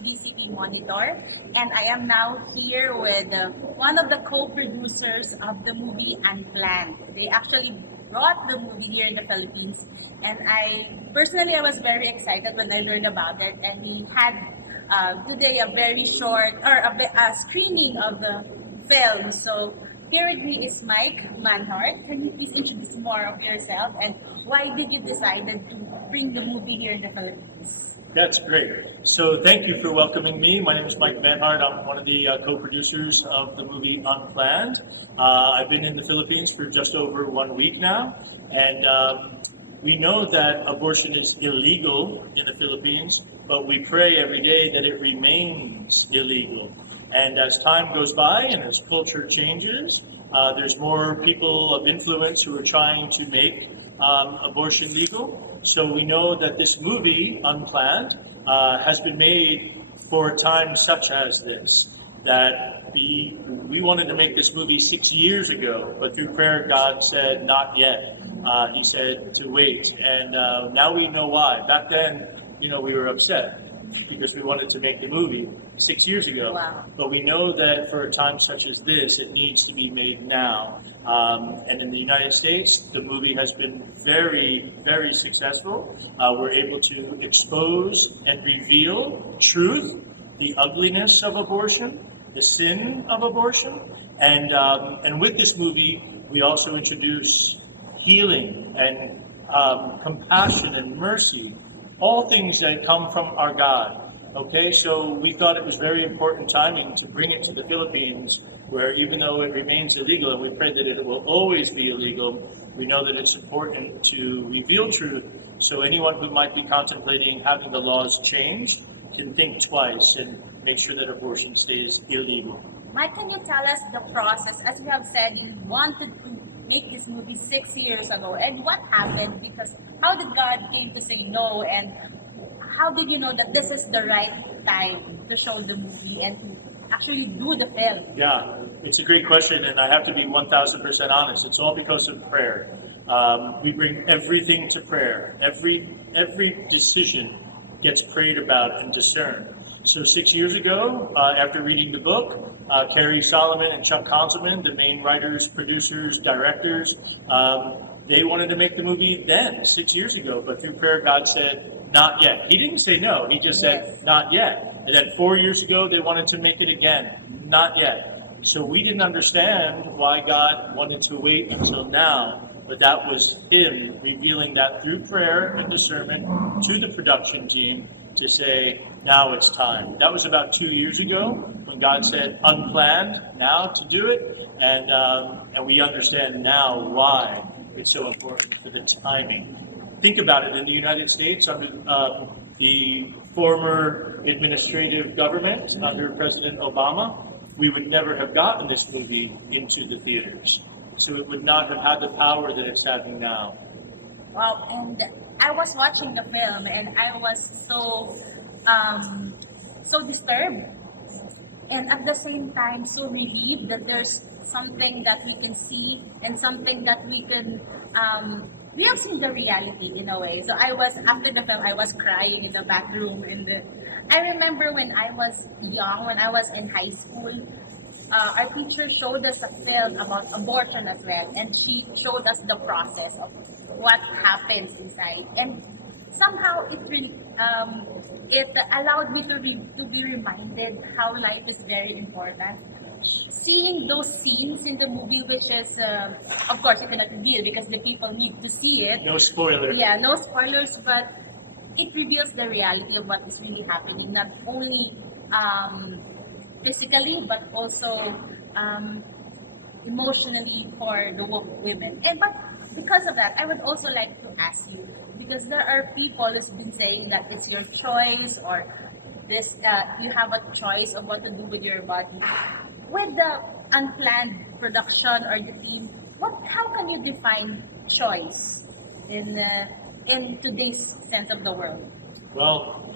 ABCP Monitor, and I am now here with one of the co-producers of the movie Unplanned. They actually brought the movie here in the Philippines, and I was very excited when I learned about it, and we had today a very short or a screening of the film. So here with me is Mike Manhardt. Can you please introduce more of yourself and why did you decide to bring the movie here in the Philippines? That's great. So thank you for welcoming me. My name is Mike Manhardt. I'm one of the co-producers of the movie Unplanned. I've been in the Philippines for just over 1 week now, and we know that abortion is illegal in the Philippines, but we pray every day that it remains illegal. And as time goes by and as culture changes, there's more people of influence who are trying to make abortion legal. So we know that this movie, Unplanned, has been made for a time such as this. That we wanted to make this movie 6 years ago, but through prayer, God said, not yet. He said to wait, and now we know why. Back then, we were upset because we wanted to make the movie 6 years ago. Wow. But we know that for a time such as this, it needs to be made now. And in the United States, the movie has been very, very successful. We're able to expose and reveal truth, the ugliness of abortion, the sin of abortion. And with this movie, we also introduce healing and compassion and mercy, all things that come from our God. Okay, so we thought it was very important timing to bring it to the Philippines, where even though it remains illegal, and we pray that it will always be illegal, we know that it's important to reveal truth, so anyone who might be contemplating having the laws changed can think twice and make sure that abortion stays illegal. Mike, can you tell us the process? As you have said, you wanted to make this movie 6 years ago, and what happened? Because how did God came to say no, and how did you know that this is the right time to show the movie and to actually do the film? Yeah, it's a great question, and I have to be 1,000% honest. It's all because of prayer. We bring everything to prayer. Every decision gets prayed about and discerned. So 6 years ago, after reading the book, Carrie Solomon and Chuck Konzelman, the main writers, producers, directors, they wanted to make the movie then, 6 years ago, but through prayer, God said, not yet. He didn't say no, he just said, Yes. not yet. And then 4 years ago, they wanted to make it again, not yet. So we didn't understand why God wanted to wait until now, but that was Him revealing that through prayer and discernment to the production team to say, now it's time. That was about 2 years ago when God said, Unplanned, now to do it. And we understand now why it's so important for the timing. Think about it, in the United States, under the former administrative government, under President Obama, we would never have gotten this movie into the theaters. So it would not have had the power that it's having now. Wow, and I was watching the film and I was so disturbed, and at the same time so relieved that there's something that we can see and something that we have seen the reality in a way. So after the film, I was crying in the bathroom. I remember when I was young, when I was in high school, our teacher showed us a film about abortion as well, and she showed us the process of what happens inside. And somehow it allowed me to be reminded how life is very important. Seeing those scenes in the movie, which is, of course, you cannot reveal because the people need to see it. No spoiler. Yeah, no spoilers, but it reveals the reality of what is really happening, not only physically, but also emotionally for the women. But because of that, I would also like to ask you, because there are people who's been saying that it's your choice, or this you have a choice of what to do with your body. With the Unplanned production or the team, how can you define choice in today's sense of the world? Well,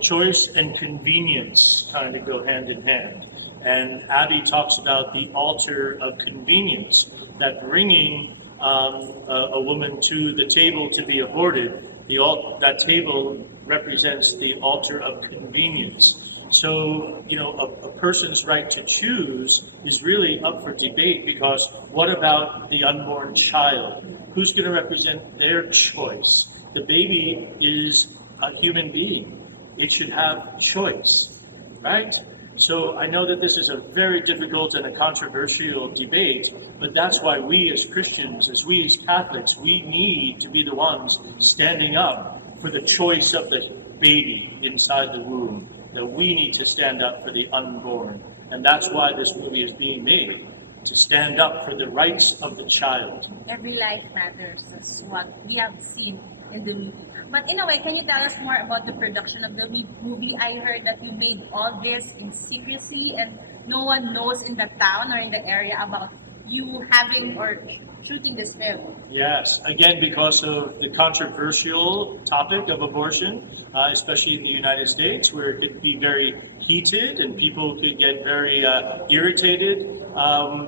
choice and convenience kind of go hand in hand. And Abby talks about the altar of convenience, that bringing a woman to the table to be aborted That table represents the altar of convenience. So, a person's right to choose is really up for debate because what about the unborn child? Who's going to represent their choice? The baby is a human being. It should have choice, right? So I know that this is a very difficult and a controversial debate, but that's why we as Christians, as we as Catholics, we need to be the ones standing up for the choice of the baby inside the womb, that we need to stand up for the unborn. And that's why this movie is being made, to stand up for the rights of the child. Every life matters, is what we have seen in the movie. But in a way, can you tell us more about the production of the movie? I heard that you made all this in secrecy and no one knows in the town or in the area about you having or shooting this film. Yes, again, because of the controversial topic of abortion, especially in the United States, where it could be very heated and people could get very irritated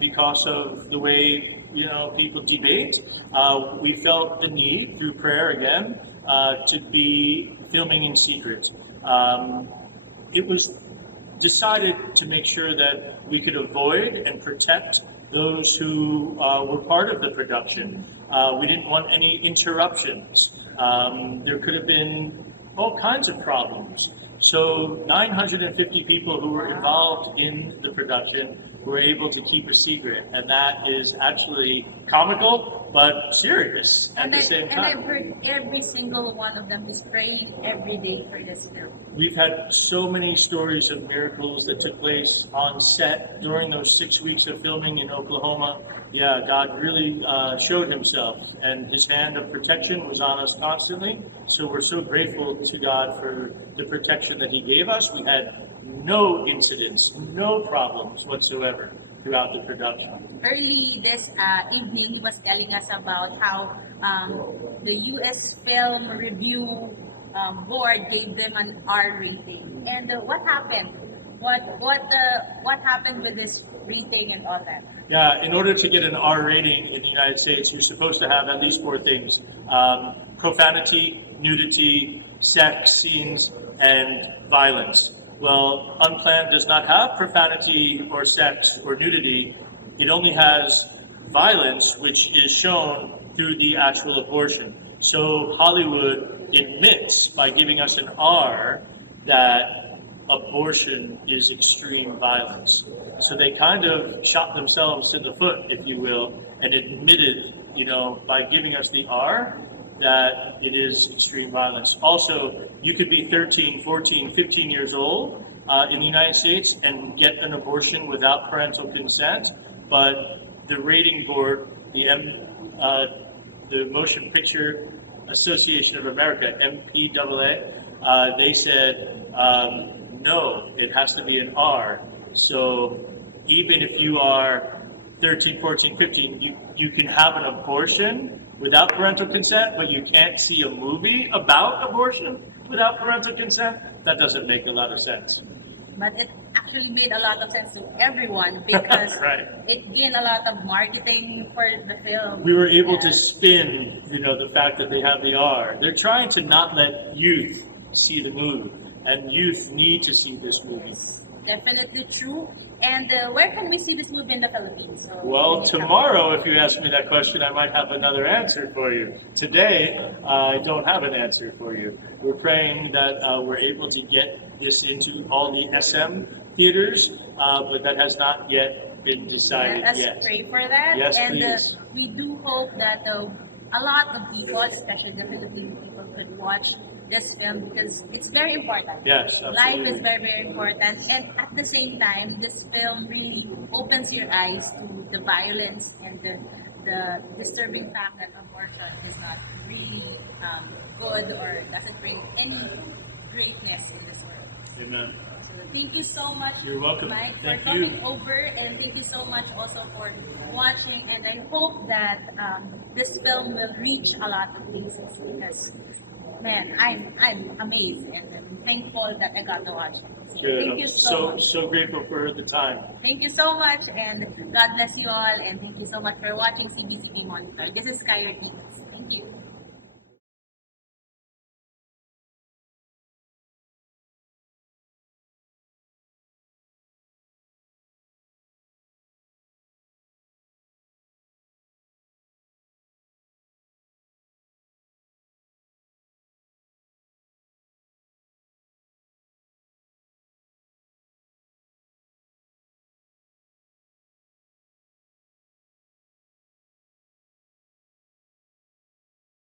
because of the way people debate. We felt the need, through prayer again, to be filming in secret. It was decided to make sure that we could avoid and protect those who were part of the production. We didn't want any interruptions. There could have been all kinds of problems. So 950 people who were involved in the production were able to keep a secret, and that is actually comical but serious at the same time. And I've heard every single one of them is praying every day for this film. We've had so many stories of miracles that took place on set during those 6 weeks of filming in Oklahoma. Yeah, God really showed himself, and his hand of protection was on us constantly. So we're so grateful to God for the protection that he gave us. We had no incidents, no problems whatsoever throughout the production. Early this evening, he was telling us about how the U.S. Film Review Board gave them an R rating. And what happened? What happened with this rating and all that? Yeah, in order to get an R rating in the United States, you're supposed to have at least 4 things: profanity, nudity, sex scenes, and violence. Well, Unplanned does not have profanity or sex or nudity. It only has violence, which is shown through the actual abortion. So Hollywood admits, by giving us an R, that abortion is extreme violence. So they kind of shot themselves in the foot, if you will, and admitted, by giving us the R, that it is extreme violence. Also, you could be 13, 14, 15 years old in the United States and get an abortion without parental consent, but the rating board, the Motion Picture Association of America, MPAA, they said, no, it has to be an R. So even if you are 13, 14, 15, you can have an abortion without parental consent, but you can't see a movie about abortion without parental consent? That doesn't make a lot of sense. But it actually made a lot of sense to everyone because right. It gained a lot of marketing for the film. We were able to spin, the fact that they have the R. They're trying to not let youth see the movie, and youth need to see this movie. Yes, definitely true. And where can we see this movie in the Philippines? So well, tomorrow, if you ask me that question, I might have another answer for you. Today, I don't have an answer for you. We're praying that we're able to get this into all the SM theaters, but that has not yet been decided Let us yet. pray for that. Yes, and please. We do hope that a lot of people, especially the Filipino people, could watch this film because it's very important. Yes, absolutely. Life is very, very important. And at the same time, this film really opens your eyes to the violence and the disturbing fact that abortion is not really good or doesn't bring any greatness in this world. Amen. So thank you so much, You're welcome. Mike, Thank for you. coming over, and thank you so much also for watching. And I hope that this film will reach a lot of places because, man, I'm amazed and I'm thankful that I got to watch it. So Good. thank you so much. So grateful for the time. Thank you so much, and God bless you all. And thank you so much for watching CBCP Monitor. This is Skyler TV.